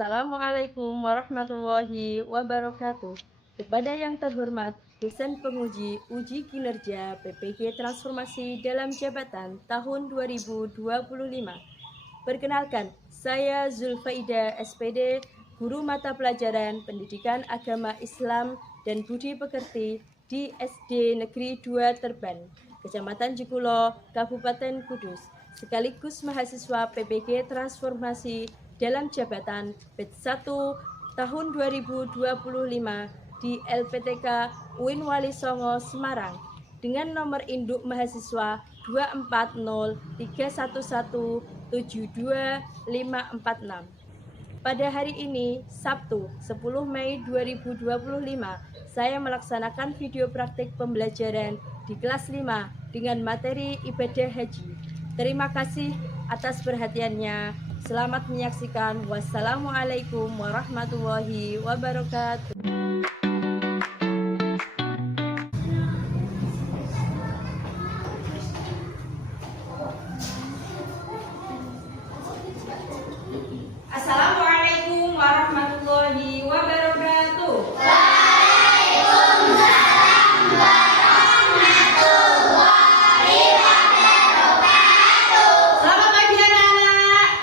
Assalamualaikum warahmatullahi wabarakatuh. Kepada yang terhormat dosen penguji uji kinerja PPG Transformasi dalam Jabatan tahun 2025. Perkenalkan, saya Zulfaida SPD, guru mata pelajaran Pendidikan Agama Islam dan Budi Pekerti di SD Negeri 2 Terban, Kecamatan Jekulo, Kabupaten Kudus, sekaligus mahasiswa PPG Transformasi dalam Jabatan batch 1 tahun 2025 di LPTK UIN Wali Songo Semarang dengan nomor induk mahasiswa 24031172546. Pada hari ini, Sabtu 10 Mei 2025, saya melaksanakan video praktik pembelajaran di kelas 5 dengan materi ibadah haji. Terima kasih atas perhatiannya. Selamat menyaksikan. Wassalamualaikum warahmatullahi wabarakatuh. Assalamualaikum warahmatullahi wabarakatuh. Selamat pagi anak-anak.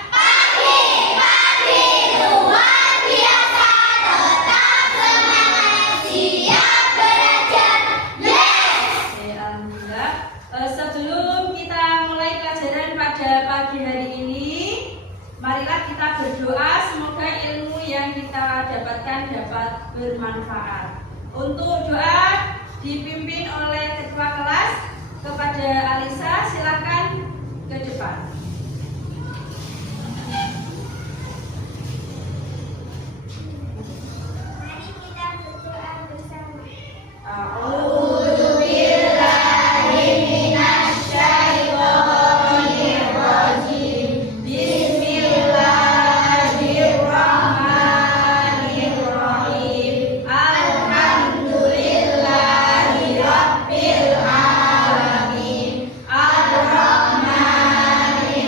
Alhamdulillah. Sebelum kita mulai pelajaran pada pagi hari ini, marilah kita berdoa semoga ilmu yang kita dapatkan dapat bermanfaat. Untuk doa dipimpin oleh ketua kelas. Kepada Alisa, silakan ke depan. Mari kita berdoa bersama. Bismillahirrahmanirrahim. Alhamdulillahirabbil alamin. Arrahmanirrahim.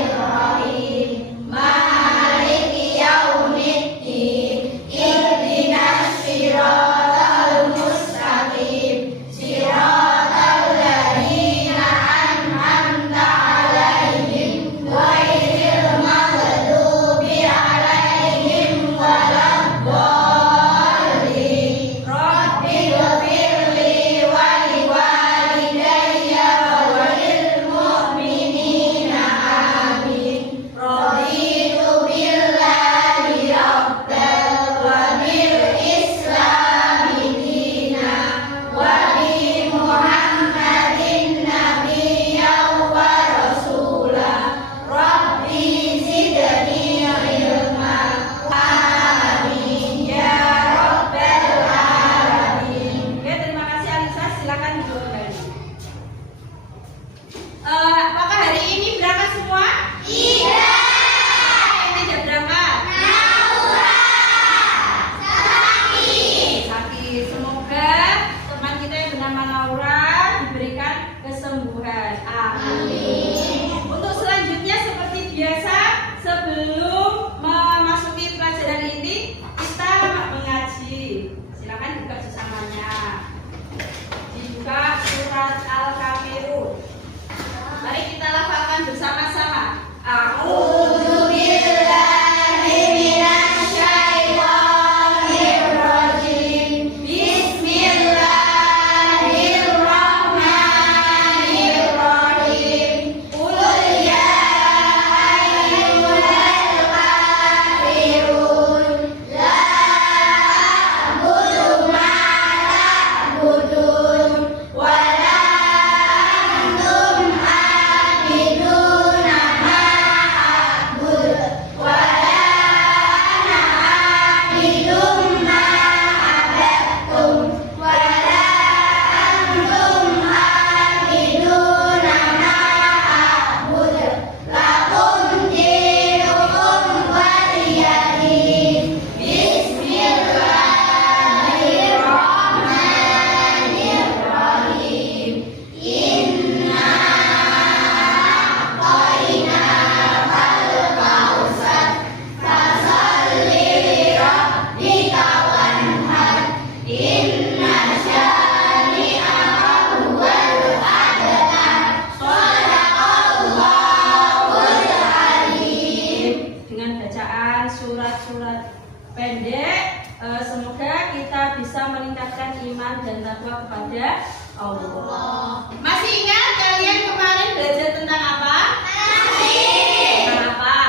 bacaan surat-surat pendek. Semoga kita bisa meningkatkan iman dan takwa kepada Allah. Masih ingat kalian kemarin belajar tentang apa? Tentang apa?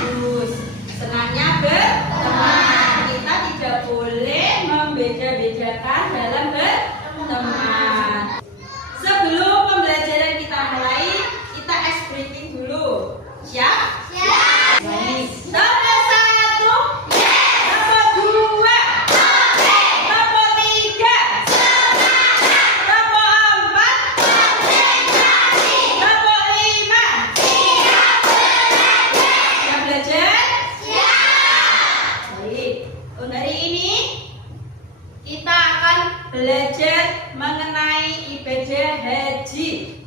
Bagus. Senangnya berteman. Kita tidak boleh membeda-bedakan dalam berteman. Sebelum pembelajaran kita mulai, kita ice breaking dulu. Siap? Siap. Baik. Nomor 1, nomor 2, nomor 3, nomor 4, nomor 5. Siap belajar? Siap. Baik. Untuk hari ini kita akan belajar mengenai ibadah haji.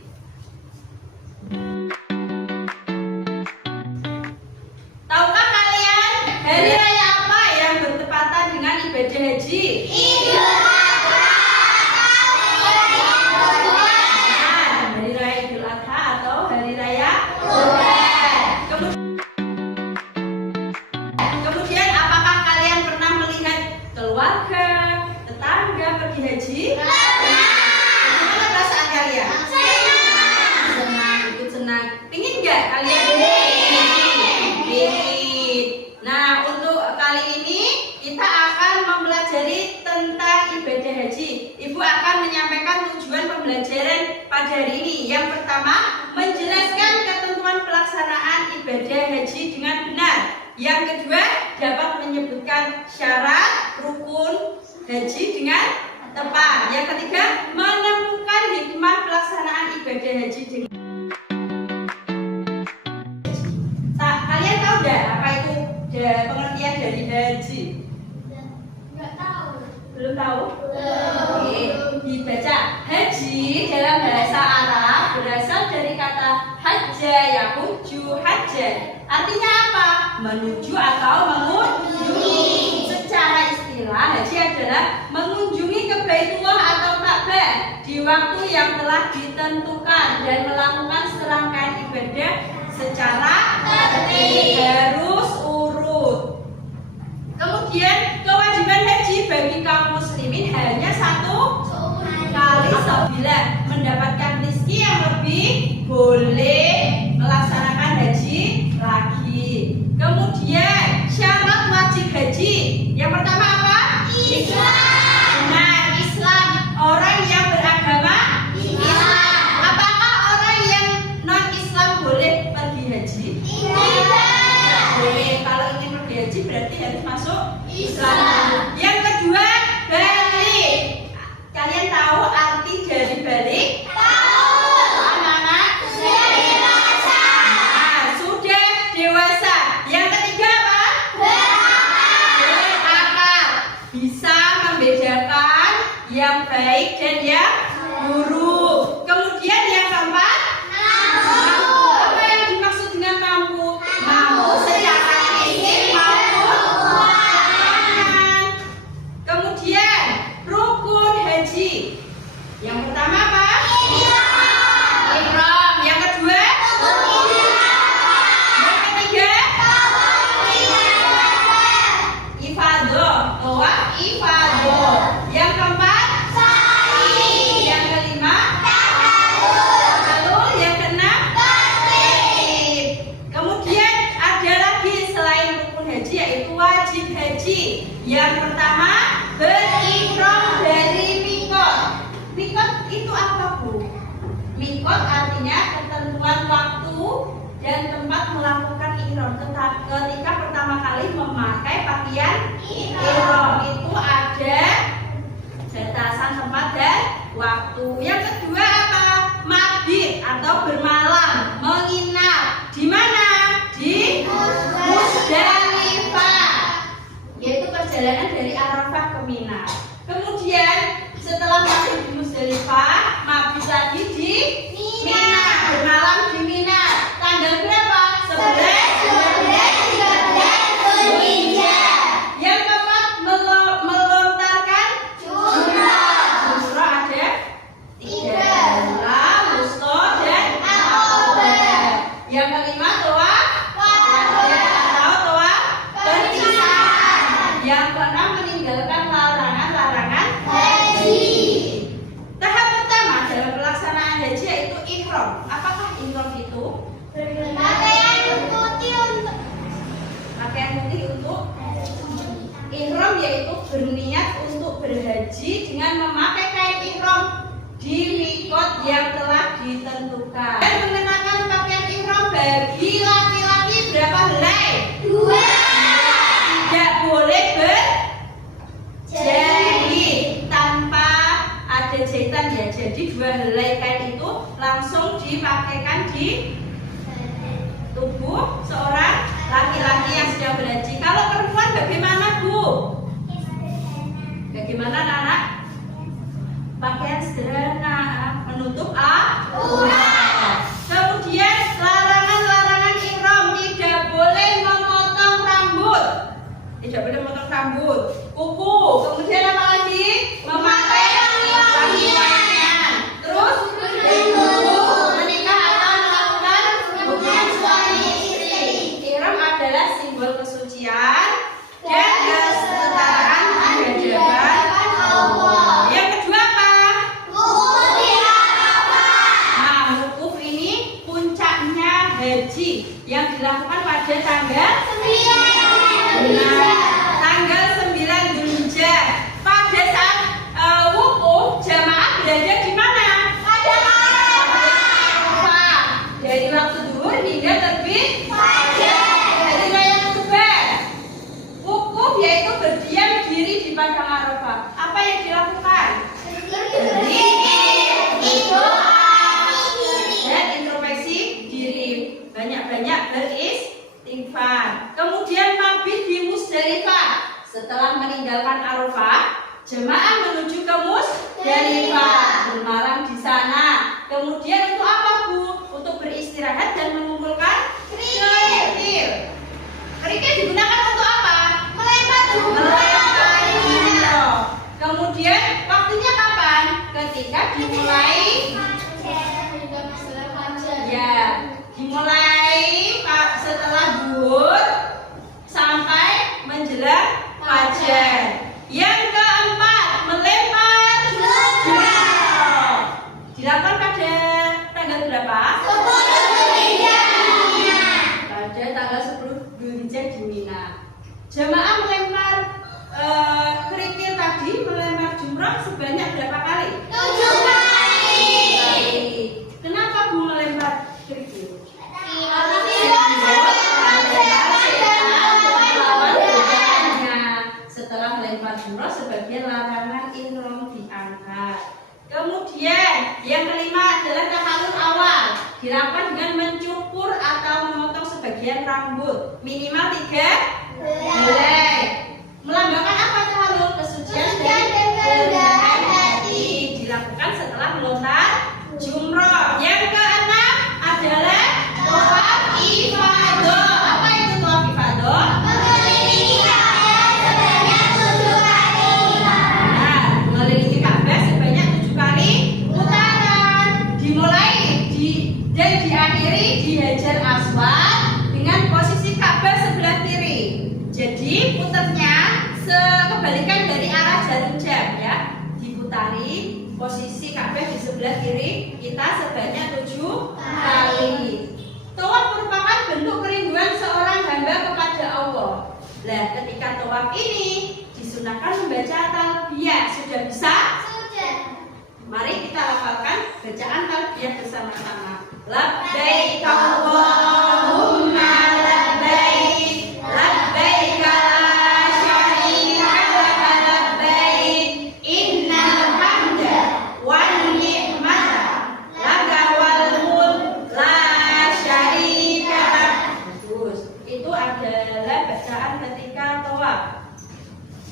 Tahukah kalian hari raya apa yang bertepatan dengan ibadah haji? Hari raya Idul Adha atau hari raya Kurban. Kemudian apakah kalian pernah melihat keluarga, tetangga pergi haji? Bagaimana perasaan kalian? Senang, ikut senang. Pingin nggak kalian? Pingin. Nah, untuk kali ini kita akan mempelajari tentang ibadah haji. Ibu akan menyampaikan tujuan pembelajaran pada hari ini. Yang pertama, menjelaskan ketentuan pelaksanaan ibadah haji dengan benar. Yang kedua, dapat menyebutkan syarat rukun haji dengan tepat. Yang ketiga, menemukan hikmah pelaksanaan ibadah haji dengan kalian tahu nggak apa itu pengertian dari haji? Belum tahu? Oke, dibaca. Haji dalam bahasa Arab berasal dari kata hajja yahuju hajjan. Artinya apa? Menuju atau mengunjungi. Secara istilah, haji adalah mengunjungi ke Baitullah atau Ka'bah di waktu yang telah ditentukan dan melakukan serangkaian ibadah secara tertib, harus urut. Kemudian kewajiban haji bagi kaum muslimin hanya satu kali apabila mendapatkan rezeki yang lebih boleh melaksanakan haji lagi. Kemudian syarat wajib haji yang pertama apa? Islam. Nah, Islam, orang yang beragama Islam. Apakah orang yang non Islam boleh pergi haji? Tidak boleh. Kalau ingin pergi haji berarti harus masuk Islam. Yang kedua, balik. Kalian tahu arti dari balik? Anak-anak dewasa. Nah, sudah dewasa. Yang ketiga apa? Berakal. Bisa membedakan yang baik dan yang buruk. Kemudian yang keempat, mampu. Apa yang dimaksud dengan mampu? Mampu secara fisik maupun keuangan. Kemudian rukun haji. Yang pertama apa? Ihram. Yang kedua? Yang ketiga? Ifadah. Tawaf ifadah. Yang keempat? Yang kelima? Lalu yang keenam? Kemudian ada lagi selain rukun haji yaitu wajib haji. Yang pertama, berihram dari mikot. Mikot itu apa, Bu? Mikot artinya ketentuan waktu dan tempat melakukan ihram. Ketika pertama kali memakai pakaian ihram itu ada batasan tempat dan waktu. Yang kedua apa? Mabit atau bermalam, menginap. Di mana? Di Musdalifah. Yaitu perjalanan dari Arafah ke Mina. Kemudian setelah mabit di Musdalifah, mabit lagi di Mina, bermalam di Mina. Tanggal berapa? 11, 12, 13 Zulhijjah. Yang keempat, melontarkan jumrah ada 3, Wusta dan Akobah. Yang kelima, tawaf dipakaikan di tubuh seorang laki-laki yang sedang berhaji. Kalau perempuan bagaimana, Bu? Bagaimana, anak? Pakaian sederhana, menutup aurat. Kemudian larangan-larangan ihram, tidak boleh memotong rambut. Tidak boleh memotong rambut, kuku. Kemudian apa lagi? Memakai pakaian. Terus menikah atau melakukan hubungan suami istri. Ihram adalah simbol kesucian dan kesetaraan di hadapan Allah. Yang kedua apa? Nah, wukuf ini puncaknya haji yang dilakukan pada tanggal 9 Dzulhijjah. Pada saat wukuf, jamaah berada di mana? Pada Arafah. Dari waktu zuhur hingga terbit hari raya Kurban. Wukuf yaitu berdiam diri di padang Arafah. Apa yang dilakukan? Dan introspeksi diri, banyak-banyak beristighfar. Kemudian mabit di Musdalifah. Setelah meninggalkan Arafah, jemaah menuju ke Musdalifah, bermalam di sana. Kemudian untuk apa, Bu? Untuk beristirahat dan mengumpulkan kerikil. Kerikil digunakan untuk apa? Melempar jumroh. Kemudian waktunya kapan? Ketika dimulai setelah zuhur sampai menjelang fajar. Yang keempat, melempar jumroh. Dilakukan pada tanggal berapa? 10 Dzulhijjah. Pada tanggal 10 Dzulhijjah di Mina. Jemaah melempar kerikil tadi, melempar jumroh sebanyak berapa kali? 7 kali. Kenapa Bu melempar kerikil? Setelah melempar jumroh, sebagian larangan ihram diangkat. Kemudian yang kelima adalah tahallul awal, dilakukan dengan mencukur atau memotong sebagian rambut minimal 3 helai. Melambangkan apa tahallul? Kesucian dan kerendahan hati. Dilakukan setelah melontar jumroh. Yang keenam adalah tawaf ifadah. Apa itu tawaf ifadah? Mengelilingi Ka'bah sebanyak 7 kali. Nah, mengelilingi Ka'bah sebanyak 7 kali putaran. Dimulai dan diakhiri di Hajar Aswad dengan posisi Ka'bah sebelah kiri. Jadi putarnya kebalikan dari arah jarum jam ya. Diputari posisi Ka'bah di sebelah kiri kita sebanyak 7 kali. Tawaf merupakan bentuk kerinduan seorang hamba kepada Allah. Nah, ketika tawaf ini disunahkan membaca talbiyah. Sudah bisa? Sudah. Mari kita hafalkan bacaan talbiyah bersama-sama. Labbaik Allahumma labbaik, labbaik la syarika laka labbaik, innal hamda wan ni'mata laka wal mulk la syarika lak. Bagus. Itu adalah bacaan ketika tawaf.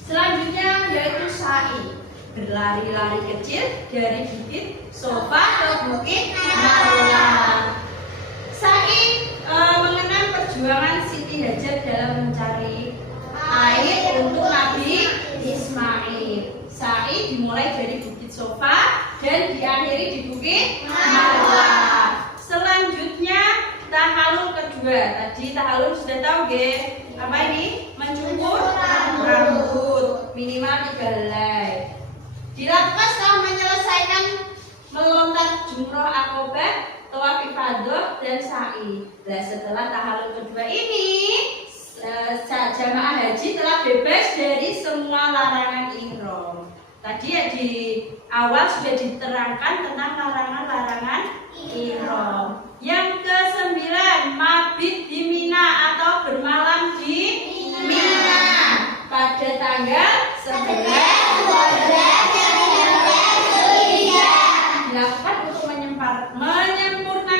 Selanjutnya yaitu sa'i, berlari-lari kecil dari bukit Sofa ke bukit Marwah. Sa'i mengenang perjuangan Siti Hajar dalam mencari air untuk Nabi Ismail. Sa'i dimulai dari bukit Sofa dan diakhiri di bukit Marwah. Selanjutnya tahallul kedua. Tadi tahallul sudah tahu ge? Apa ini? Mencukur rambut minimal 3 helai. Dilakukan setelah menyelesaikan melontar jumroh akobah, tawaf ifadah dan sa'i. Nah, setelah tahallul kedua ini, jamaah haji telah bebas dari semua larangan ihram. Tadi ya di awal sudah diterangkan tentang larangan-larangan ihram. Yang ke-9, mabit di Mina atau bermalam di Mina pada tanggal 11 dilakukan untuk menyempurnakan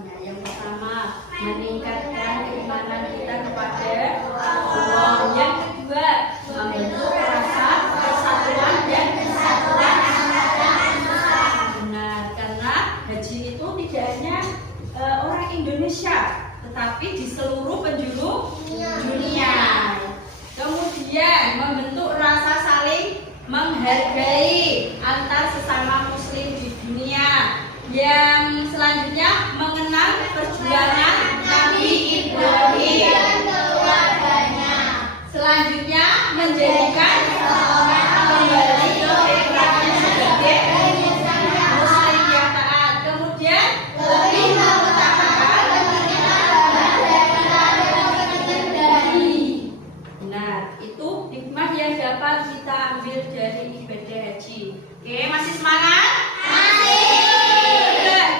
semuanya. Yang pertama, meningkatkan keimanan kita kepada Allah. Yang kedua, membentuk rasa persatuan dan kesatuan benar, karena haji itu tidak hanya orang Indonesia, tetapi di seluruh penjuru dunia. Kemudian membentuk rasa saling menghargai antar sesama muslim di dunia. Yang selanjutnya mengenang perjuangan Nabi Ibrahim dan keluarganya. Selanjutnya menjadikan seseorang kembali ke fitrahnya sebagai muslim yang taat. Kemudian lebih mengutamakan benar, itu hikmah yang dapat kita ambil dari ibadah haji. Oke, masih semangat?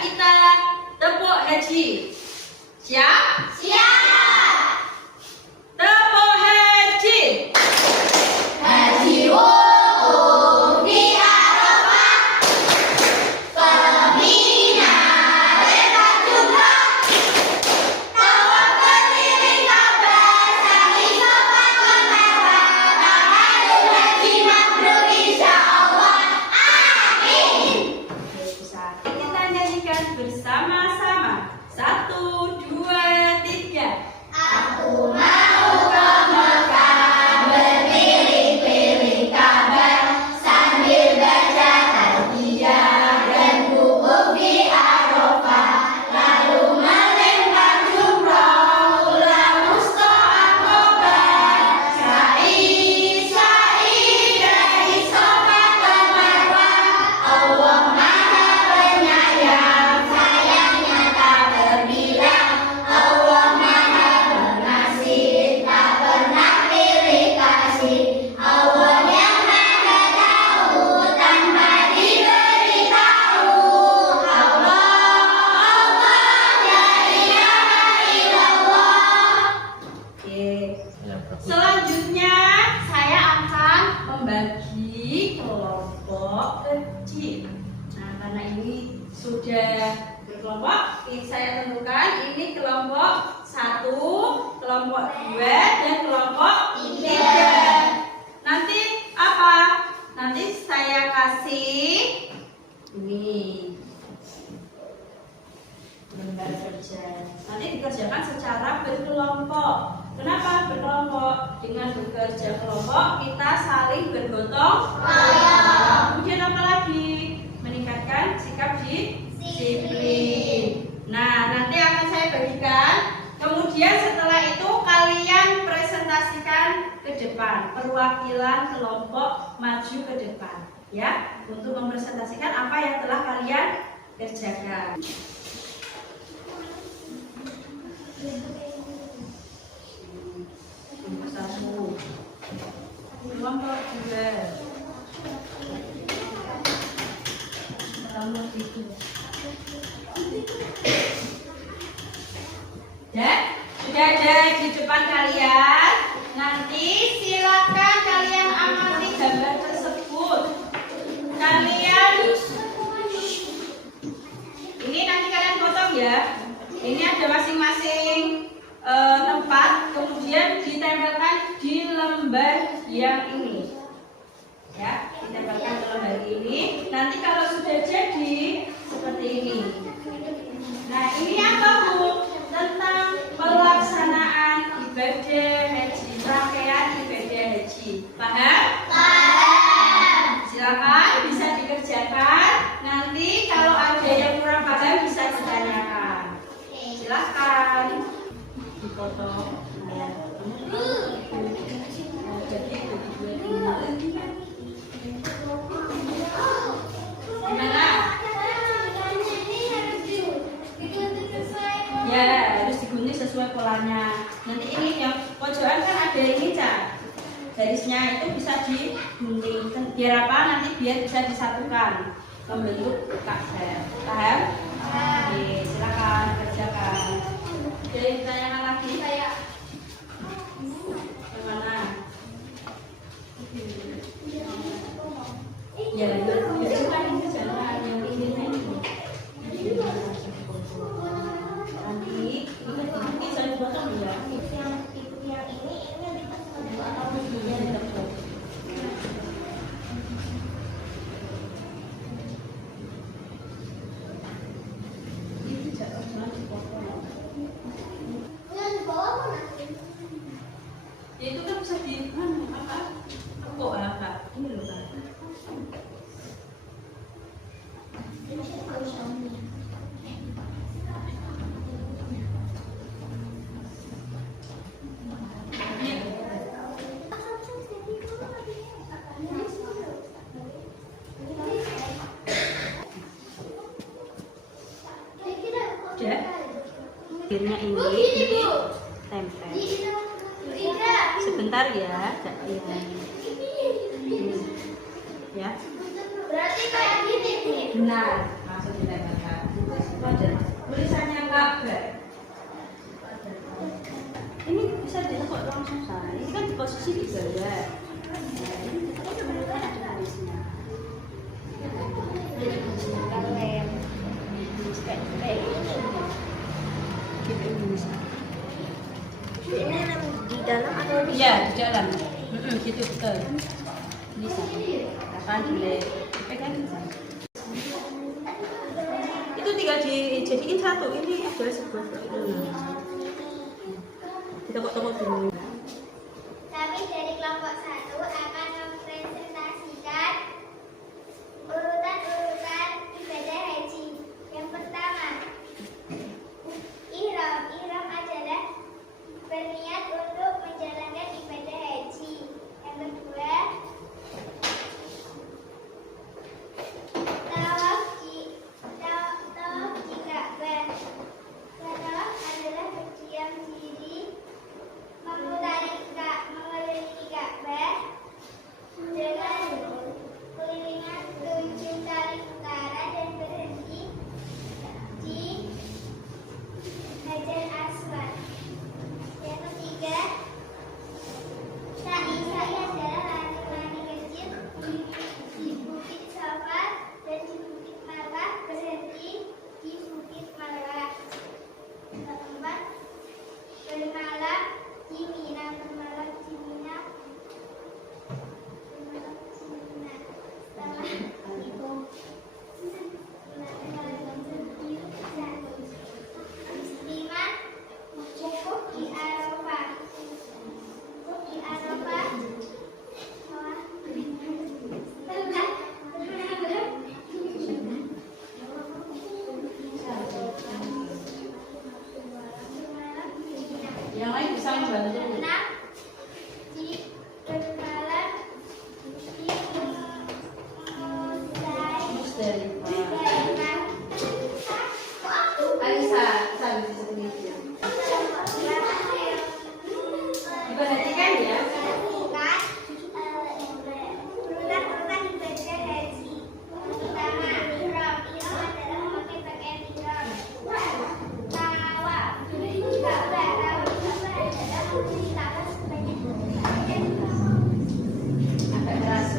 Kita tepuk haji. Siap? Siap. Tepuk haji. Haji wukuf di Arafah, Mina, lewat jumrah, tawaf keliling Ka'bah, sa'i Safa wal Marwah, tahalul haji mabrur insyaallah. Amin. Kita nyanyikan bersama-sama. 1, 2, 3. Aku mau ke Mekah, berkeliling-keliling Ka'bah, sambil baca talbiyah dan wukuf di Arafah, lalu melempar jumrah, ulang wusta Aqabah, sa'i dari Safa ke Marwah. Allah Maha Penyayang, sayangnya tak terbilang. Allah Maha Pengasih, tak pernah pilih kasih. Allah yang Maha Tahu, tanpa diberitahu. Allah, la ilaha illallah. Oke. Selanjutnya saya akan membagi kelompok kecil. Nah, karena ini sudah berkelompok, ini saya tentukan ini kelompok 1, kelompok 2, dan kelompok 3. Nanti apa? Nanti saya kasih ini lembar kerja. Nanti dikerjakan secara berkelompok. Kenapa berkelompok? Dengan bekerja kelompok kita saling bergotong royong. Kemudian apa lagi? Meningkatkan sikap disiplin. Nah, nanti akan saya bagikan. Kemudian setelah itu kalian presentasikan ke depan. Perwakilan kelompok maju ke depan, ya, untuk mempresentasikan apa yang telah kalian kerjakan. Satu, kelompok 2, kelompok 3. Dan sudah ada di depan kalian. Nanti silakan kalian amati gambar tersebut. Kalian ini nanti kalian potong ya. Ini ada masing-masing tempat, kemudian ditempelkan di lembar yang ini, ya, ditempelkan di lembar ini. Nanti kalau sudah jadi seperti ini. Nah, ini apa Bu? Tentang pelaksanaan ibadah haji, rangkaian ibadah haji. Paham? Paham. Silakan bisa dikerjakan. Nanti kalau ada yang kurang paham bisa ditanyakan. Silakan. Dipotong. Jadi gimana? Ya, harus digunting sesuai polanya. Nanti ini yang pojokan kan ada ini, Cak. Garisnya itu bisa digunting. Biar apa? Nanti biar bisa disatukan membentuk Ka'bah. Paham? Oke, silakan kerjakan. Jadi ditanyakan lagi saya. Yang mana? Ya, cuma ini jangan yang ini. Ya itu kan bisa di apa? Kok Kak? Ini loh Kak. Akhirnya ini tempel. Sebentar ya, ya. Berarti kayak gini nih. Benar, langsung ditempelkan. Tulisannya Kak Ber. Ini bisa ditekuk langsung saya. Ini kan di posisi di dada. Nah, ini ditekuk sebenarnya ada tulisnya. Kalem. Kayak ini. Gitu Indonesia. Ini di dalam atau di Iya, di dalam. Gitu betul. Ini sih. Kapan boleh dipegangin saya. Itu tinggal dijadiin satu. Ini adalah sebuah ditekuk-tekuk dulu. Kami dari kelompok 1 akan mempresentasikan urutan-urutan ibadah haji. Yang pertama, ihram. Ihram adalah berniat untuk menjalankan ibadah haji. Yang kedua, tawaf di Ka'bah. Tawaf adalah berdiam diri mengelilingi Ka'bah dengan kelilingan 7 kali putaran dan berhenti di Hajar Aswad. Yang ketiga, sa'i. Sa'i adalah lari-lari kecil di Bukit Safa dan di Bukit Marwah, berhenti di Bukit Marwah. Yang keempat, bermalam di Mina. Bermalam di Mina. Bermalam di Mina. Setelah itu, lima, wukuf di Arafah. Wukuf di Arafah. Yang lain bisa membantu. Enam, di bermalam di Musdalifah. Alisa, sambil di sini. Diperhatikan ya. Urutan-urutan ibadah haji. Pertama, ihram. Ihram adalah memakai pakaian ihram. Tawaf di Ka'bah. Tawaf di Ka'bah adalah memenuhi Ka'bah sebanyak Agak keras.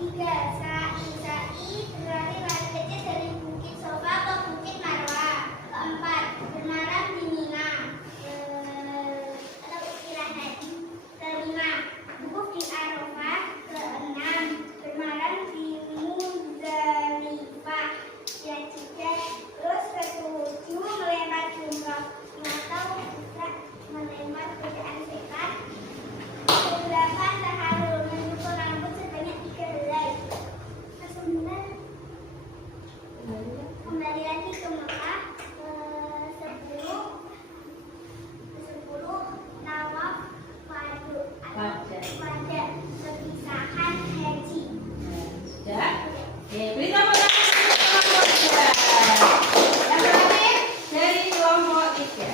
Tiga, sa'i. Sa'i berlari lari kecil dari Bukit Safa ke Bukit Marwah. Keempat, bermalam di Mina atau istirahat. Kelima, wukuf di Arafah. Keenam, bermalam di Musdalifah. Yang tiga, terus ketujuh, melempar jumroh atau bisa melempar bacaan sekat. Kedelapan, tahalul, mencukur rambut sebanyak 3 helai. Kesembilan, kembali lagi ke Mekah. Kesepuluh, tawaf wadu atau wada, perpisahan haji. Sudah? Beri tepuk tangan untuk kelompok 2. Yang terakhir dari kelompok 3.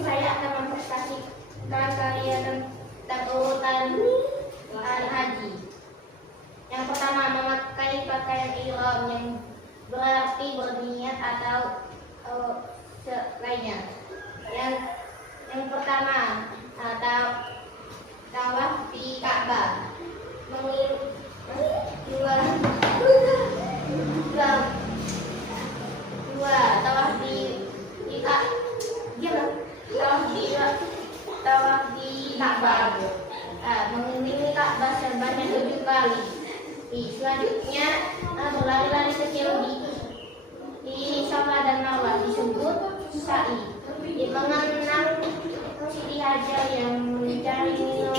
Saya akan mempresentasikan kalian tentang urutan Mengelilingi Ka'bah sebanyak 7 kali. Selanjutnya berlari-lari kecil di Safa dan Marwah disebut sa'i. Mengenang Siti Hajar yang mencari minum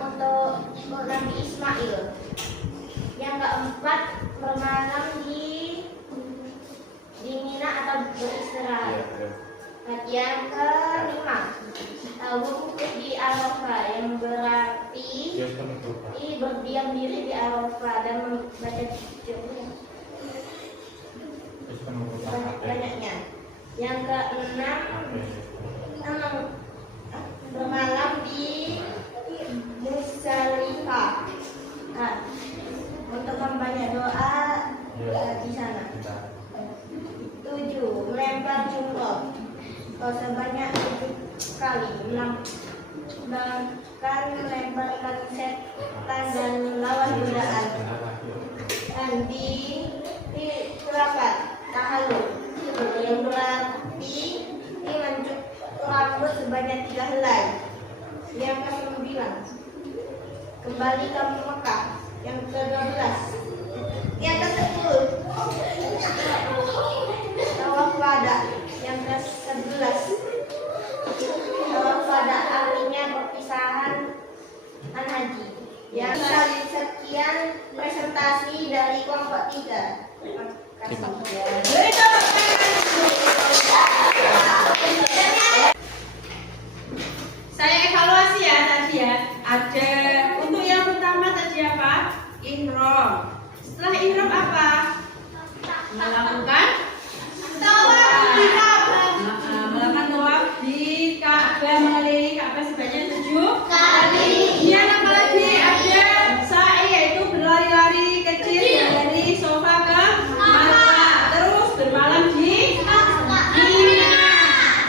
untuk Nabi Ismail. Yang keempat, bermalam di Mina atau beristirahat. Yang kelima, wukuf di Arafah yang berarti berdiam diri di Arafah dan membaca banyaknya. Yang keenam, bermalam di Musdalifah untuk membaca doa di sana. 7. Melempar jumroh sebanyak 7 kali, bahkan melemparkan setan dan lawan godaan. Dan di terapat tahallul yang berarti mencukur rambut sebanyak 3 helai. Yang ke-9, kembali ke Mekah. Yang ke-12, yang ke-10, tawaf wada. Yang ke-11, tawaf wada artinya perpisahan haji. Yang sekian presentasi dari kelompok 3. Terima kasih. Saya evaluasi ya tadi ya. Ada untuk yang pertama tadi apa? Ihram. Setelah ihram apa? Melakukan tawaf di Ka'bah. Melakukan tawaf di Ka'bah, mengelilingi Ka'bah sebanyak 7 kali. Kemudian apa lagi? Ada sa'i, yaitu berlari-lari kecil dari Safa ke Marwah. Terus bermalam di Mina.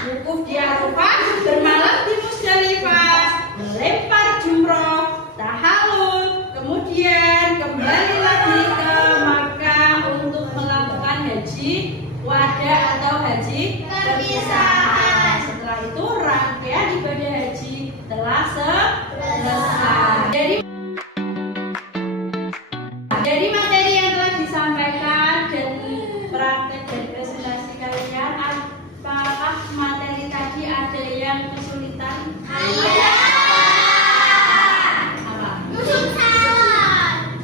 Wukuf di Arafah, bermalam di Musdalifah, melempar jumroh, tahallul, kemudian kembali lagi ke Makkah untuk melakukan haji wada atau haji perpisahan. Setelah itu rangkaian ibadah haji telah selesai. Jadi materi yang telah disampaikan dan praktek dan presentasi kalian, apakah materi tadi ada yang kesulitan? Apa?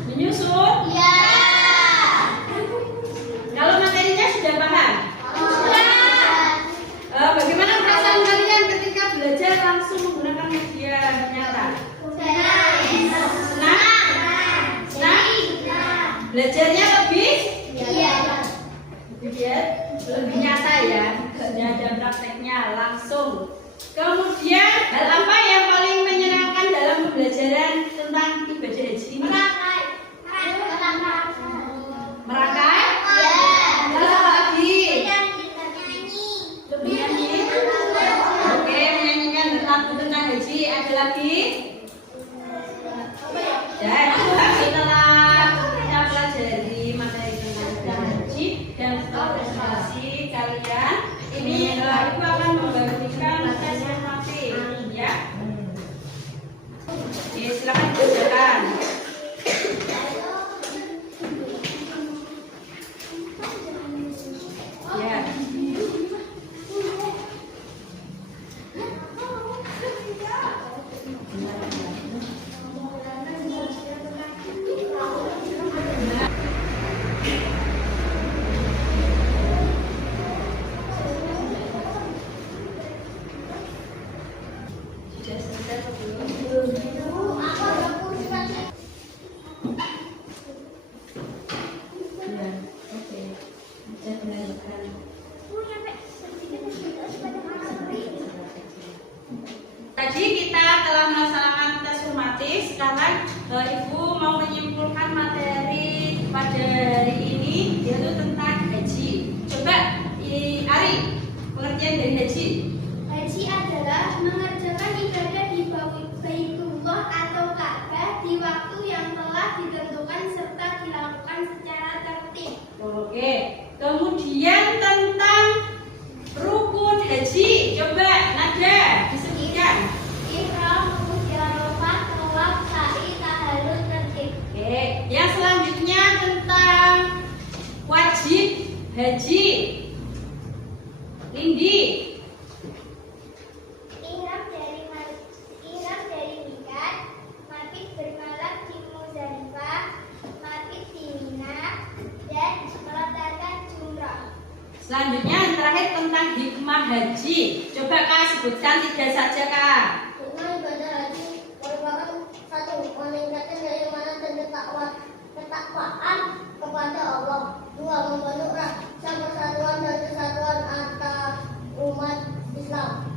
Menyusun? Kalau materinya sudah paham? Bagaimana perasaan kalian ketika belajar langsung menggunakan media nyata? Senang? Belajarnya lebih nyata ya, tidak ada prakteknya langsung. Kemudian hal apa yang paling menyenangkan dalam pembelajaran tentang ibadah haji ini? Merangkai? Lalu apa lagi? Menyanyi? Oke, menyanyikan lagu tentang haji. Ada lagi? Dan setelah kita pelajari materi tentang haji dan setelah presentasi kalian, ini Ibu akan membagikan tes masing-masing ya. Oke, silakan dikerjakan. Ya. Sudah selesai sebelum? Ya, oke. Saya melanjutkan. Tadi kita telah melaksanakan tes formatif. Sekarang Ibu mau menyimpulkan materi pada hari ini, yaitu tentang haji. Coba Ari, pengertian dari haji. Haji adalah mengerjakan ibadah di Baitullah atau Ka'bah di waktu yang telah ditentukan serta dilakukan secara tertib. Oke, kemudian tentang rukun haji, coba Nada disebutkan. haji. Coba Kak sebutkan 3 saja Kak. Pertama, ibadah haji merupakan satu meningkatkan keimanan dan ketakwaan kepada Allah. Dua, membentuk rasa persatuan dan kesatuan antar umat Islam.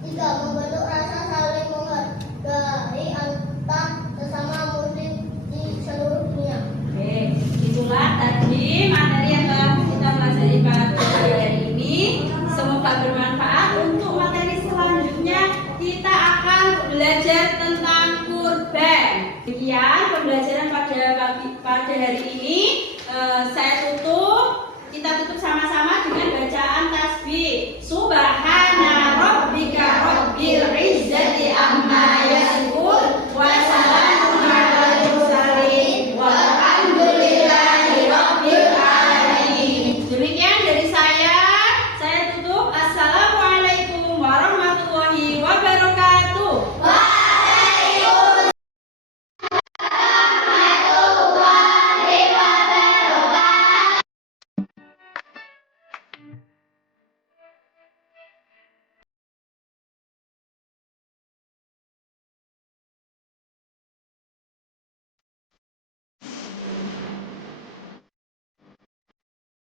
Tiga, membentuk rasa saling menghargai antar sesama muslim di seluruh dunia. Oke, itulah tadi materi yang telah kita pelajari pada hari ini. Semoga bermanfaat. Untuk materi selanjutnya kita akan belajar tentang kurban. Demikian pembelajaran pada hari ini. Saya tutup. Kita tutup sama-sama dengan bacaan tasbih. Subhana rabbika rabbil izzati amma yasifun wa salamun alal mursalin walhamdulillahi rabbil alamin. Demikian dari saya tutup. Assalamualaikum warahmatullahi wabarakatuh. Waalaikumsalam warahmatullahi wabarakatuh.